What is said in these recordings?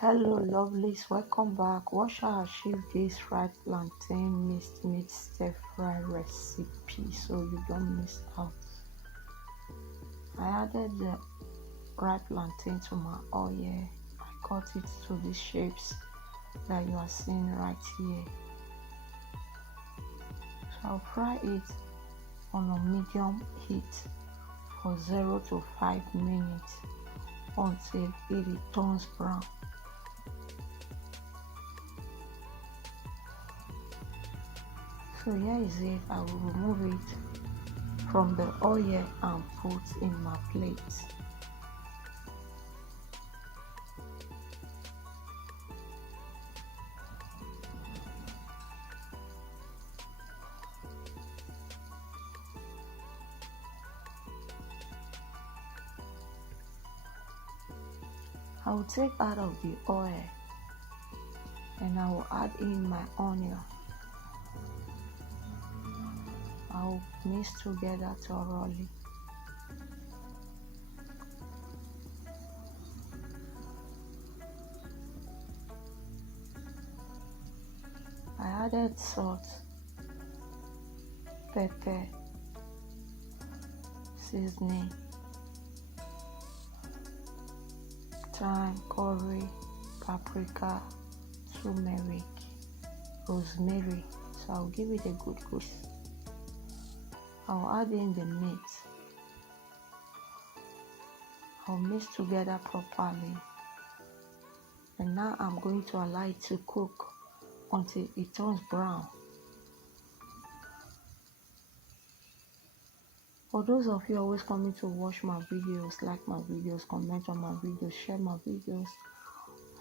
Hello lovelies, welcome back. What shall achieve this fried plantain minced meat stir fry recipe so you don't miss out? I added the fried plantain to my oil. I cut it to the shapes that you are seeing right here. So I'll fry it on a medium heat for 0 to 5 minutes until it turns brown. So here is it. I will remove it from the oil and put in my plate. I will take out of the oil and I will add in my onion. I will mix together thoroughly. I added salt, pepper, seasoning, thyme, curry, paprika, turmeric, rosemary. So I'll give it a good cook. I'll add in the meat. I'll mix together properly. And now I'm going to allow it to cook until it turns brown. For those of you always coming to watch my videos, like my videos, comment on my videos, share my videos,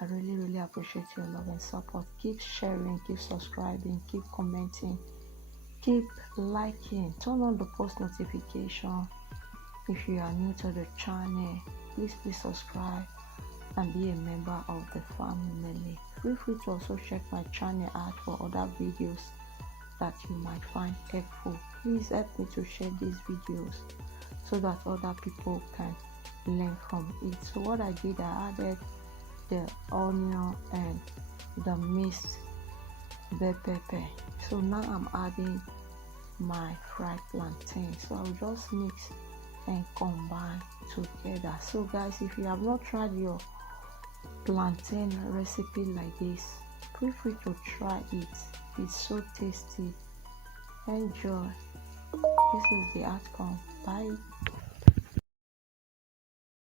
I really appreciate your love and support. Keep sharing, keep subscribing, keep commenting, keep liking, turn on the post notification. If you are new to the channel, please subscribe and be a member of the family. Feel free to also check my channel out for other videos that you might find helpful. Please help me to share these videos so that other people can learn from it. So what I did, I added the onion and the minced bell pepper. So now I'm adding my fried plantain. So I'll just mix and combine together. So guys, if you have not tried your plantain recipe like this, feel free to try it. It's so tasty. Enjoy. This is the outcome. Bye.